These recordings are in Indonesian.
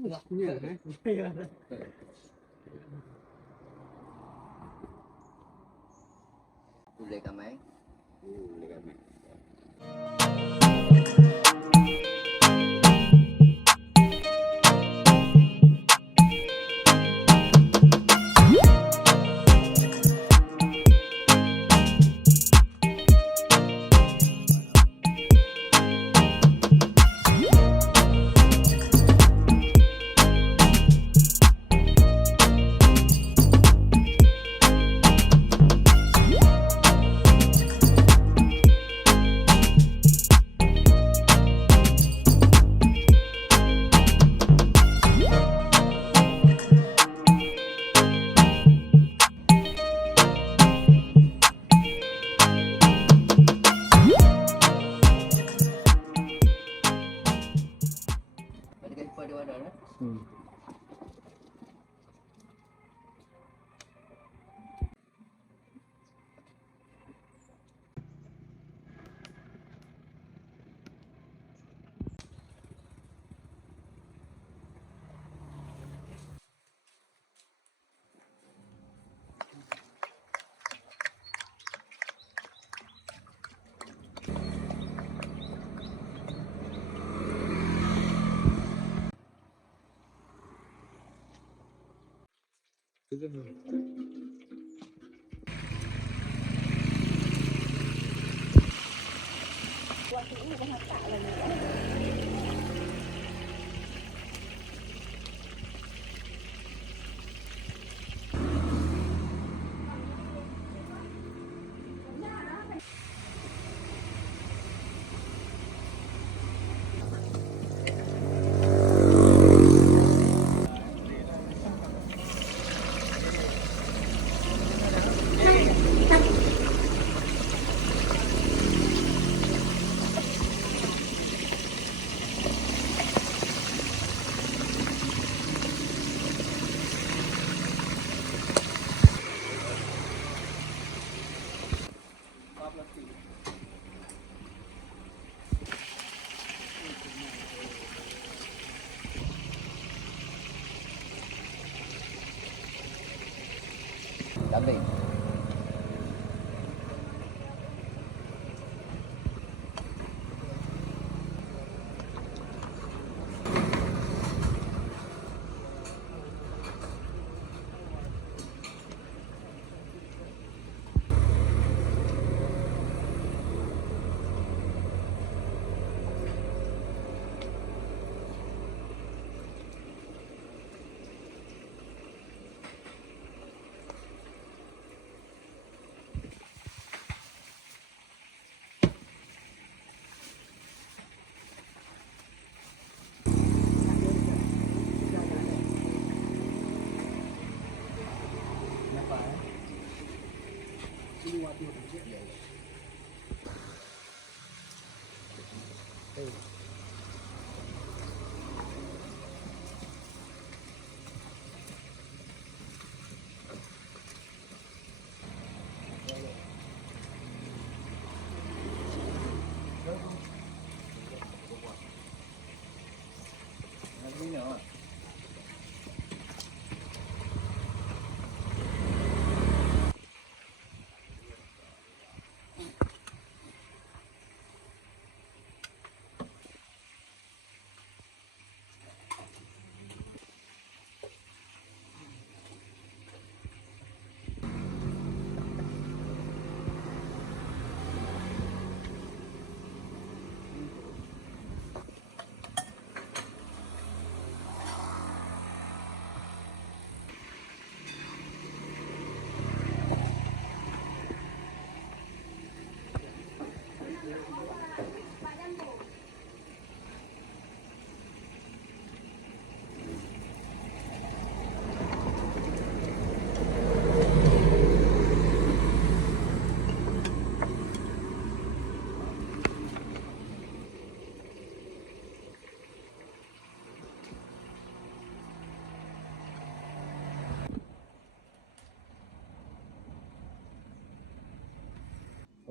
Waktunya kan? Iya. Ule kamay. Uli kami. Balik kayo pa diwada na. Gabi.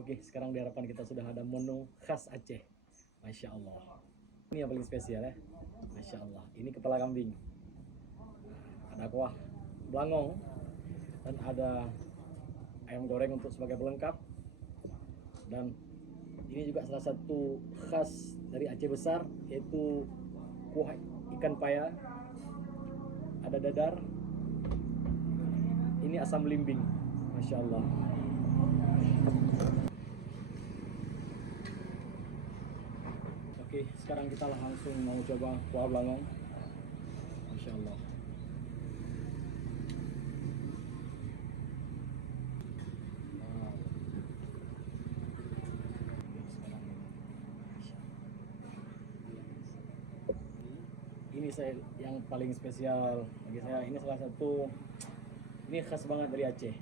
Oke, sekarang di hadapan kita sudah ada menu khas Aceh. Masya Allah. Ini yang paling spesial ya. Masya Allah. Ini kepala kambing. Ada kuah belangong dan ada ayam goreng untuk sebagai pelengkap. Dan ini juga salah satu khas dari Aceh Besar, yaitu kuah ikan paya. Ada dadar. Ini asam belimbing. Masya Allah. Oke, sekarang kita langsung mau coba kuah belangong. Masya Allah. Wow. Ini saya yang paling spesial bagi saya. Ini salah satu, ini khas banget dari Aceh.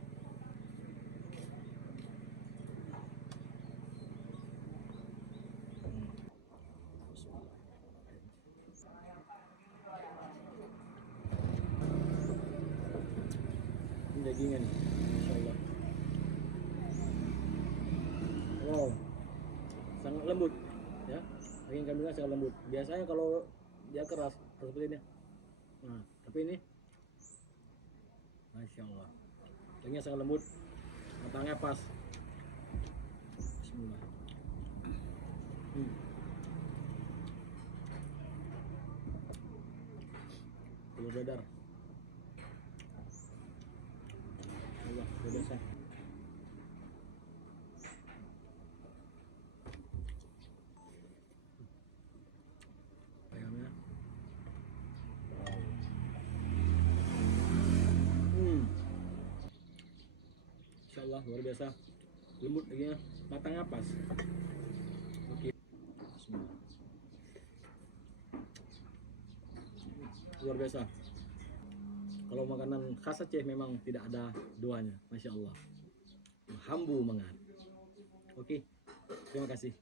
Ini dagingnya nih, Masya Allah. Wow, sangat lembut ya. Daging kambingnya sangat lembut. Biasanya kalau dia keras seperti ini. Nah, tapi ini Masya Allah, dagingnya sangat lembut, matangnya pas. Bismillah. Telur dadar. Allah, luar biasa. Ayamnya. Insya Allah luar biasa. Lembut dagingnya, matangnya pas. Oke. Bismillah. Luar biasa. Kalau makanan khas Aceh memang tidak ada duanya, Masya Allah. Hambu banget. Oke, terima kasih.